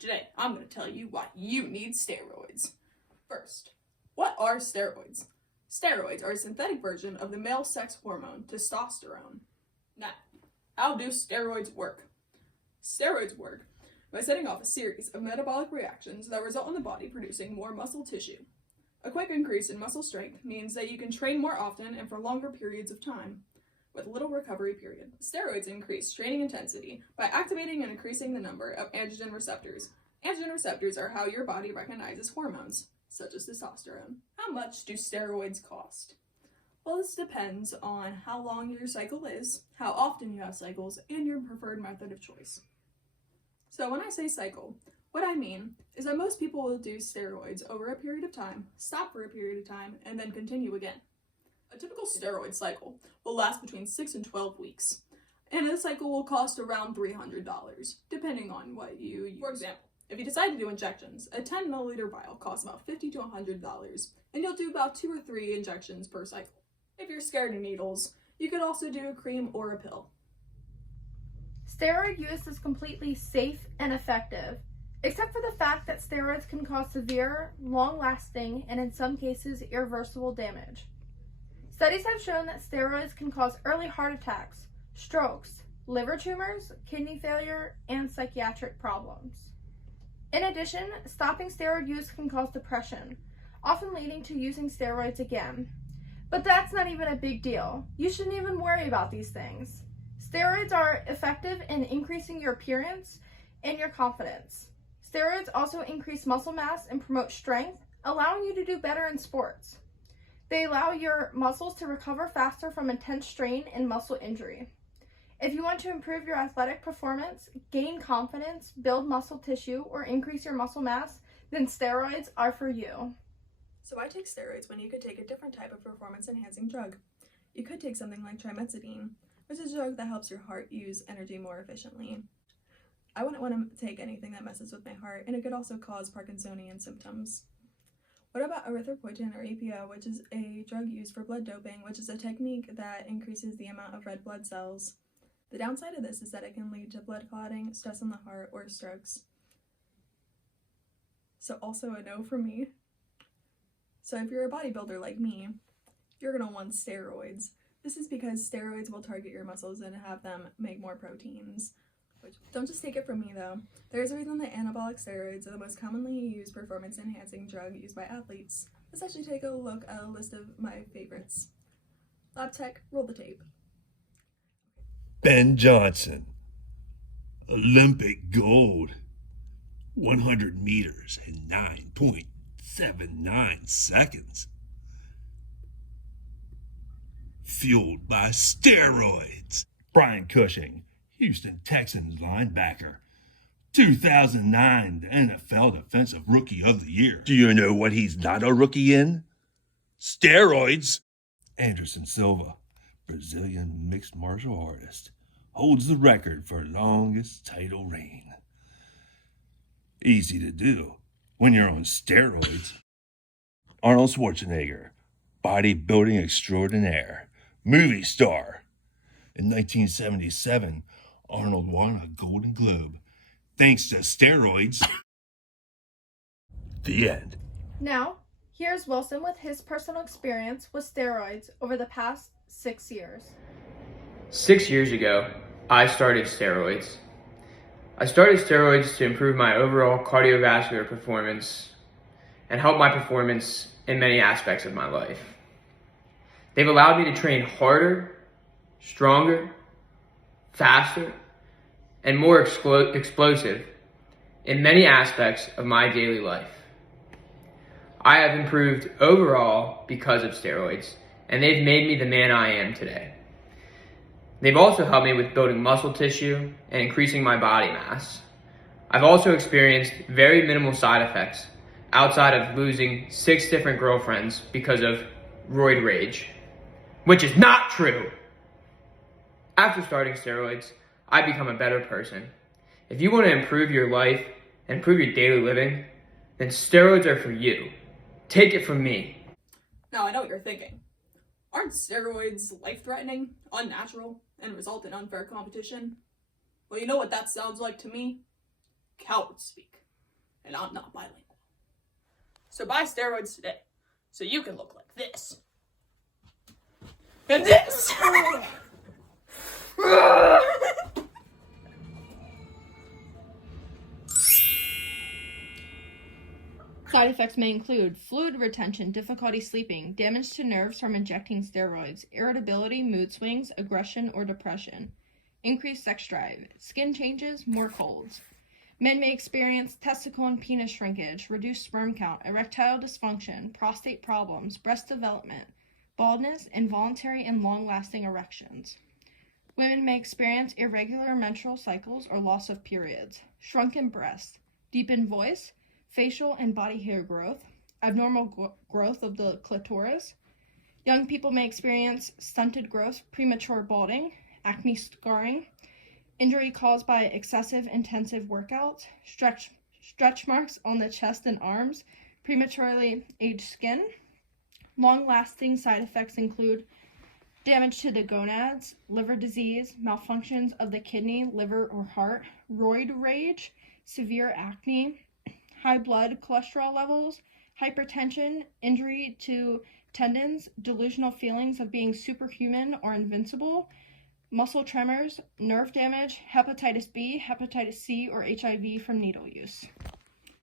Today, I'm going to tell you why you need steroids. First, what are steroids? Steroids are a synthetic version of the male sex hormone testosterone. Now, how do steroids work? Steroids work by setting off a series of metabolic reactions that result in the body producing more muscle tissue. A quick increase in muscle strength means that you can train more often and for longer periods of time, with little recovery period. Steroids increase training intensity by activating and increasing the number of androgen receptors. Androgen receptors are how your body recognizes hormones, such as testosterone. How much do steroids cost? Well, this depends on how long your cycle is, how often you have cycles, and your preferred method of choice. So when I say cycle, what I mean is that most people will do steroids over a period of time, stop for a period of time, and then continue again. A typical steroid cycle will last between 6 and 12 weeks, and a cycle will cost around $300, depending on what you use. For example, if you decide to do injections, a 10 milliliter vial costs about $50 to $100, and you'll do about 2 or 3 injections per cycle. If you're scared of needles, you could also do a cream or a pill. Steroid use is completely safe and effective, except for the fact that steroids can cause severe, long-lasting, and in some cases, irreversible damage. Studies have shown that steroids can cause early heart attacks, strokes, liver tumors, kidney failure, and psychiatric problems. In addition, stopping steroid use can cause depression, often leading to using steroids again. But that's not even a big deal. You shouldn't even worry about these things. Steroids are effective in increasing your appearance and your confidence. Steroids also increase muscle mass and promote strength, allowing you to do better in sports. They allow your muscles to recover faster from intense strain and muscle injury. If you want to improve your athletic performance, gain confidence, build muscle tissue, or increase your muscle mass, then steroids are for you. So why take steroids when you could take a different type of performance-enhancing drug? You could take something like trimethoprim, which is a drug that helps your heart use energy more efficiently. I wouldn't want to take anything that messes with my heart, and it could also cause Parkinsonian symptoms. What about erythropoietin or EPO, which is a drug used for blood doping, which is a technique that increases the amount of red blood cells? The downside of this is that it can lead to blood clotting, stress on the heart, or strokes. So also a no from me. So if you're a bodybuilder like me, you're going to want steroids. This is because steroids will target your muscles and have them make more proteins. Don't just take it from me though. There's a reason that anabolic steroids are the most commonly used performance-enhancing drug used by athletes. Let's actually take a look at a list of my favorites. Lab Tech, roll the tape. Ben Johnson, Olympic gold, 100 meters in 9.79 seconds. Fueled by steroids. Brian Cushing, Houston Texans linebacker, 2009 NFL Defensive Rookie of the Year. Do you know what he's not a rookie in? Steroids. Anderson Silva, Brazilian mixed martial artist, holds the record for longest title reign. Easy to do when you're on steroids. Arnold Schwarzenegger, bodybuilding extraordinaire, movie star. In 1977, Arnold won a Golden Globe thanks to steroids. The end. Now, here's Wilson with his personal experience with steroids over the past 6 years. 6 years ago, I started steroids. I started steroids to improve my overall cardiovascular performance and help my performance in many aspects of my life. They've allowed me to train harder, stronger, faster, and more explosive in many aspects of my daily life. I have improved overall because of steroids, and they've made me the man I am today. They've also helped me with building muscle tissue and increasing my body mass. I've also experienced very minimal side effects outside of losing 6 different girlfriends because of roid rage, which is not true. After starting steroids, I become a better person. If you want to improve your life and improve your daily living, then steroids are for you. Take it from me. Now I know what you're thinking. Aren't steroids life-threatening, unnatural, and result in unfair competition? Well, you know what that sounds like to me? Coward speak. and I'm not bilingual. So buy steroids today, so you can look like this. And this! Side effects may include fluid retention, difficulty sleeping, damage to nerves from injecting steroids, irritability, mood swings, aggression, or depression, increased sex drive, skin changes, more colds. Men may experience testicle and penis shrinkage, reduced sperm count, erectile dysfunction, prostate problems, breast development, baldness, involuntary and long-lasting erections. Women may experience irregular menstrual cycles or loss of periods, shrunken breasts, deepened voice, facial and body hair growth, abnormal growth of the clitoris. Young people may experience stunted growth, premature balding, acne scarring, injury caused by excessive intensive workouts, stretch marks on the chest and arms, prematurely aged skin. Long-lasting side effects include damage to the gonads, liver disease, malfunctions of the kidney, liver, or heart, roid rage, severe acne, high blood cholesterol levels, hypertension, injury to tendons, delusional feelings of being superhuman or invincible, muscle tremors, nerve damage, hepatitis B, hepatitis C, or HIV from needle use.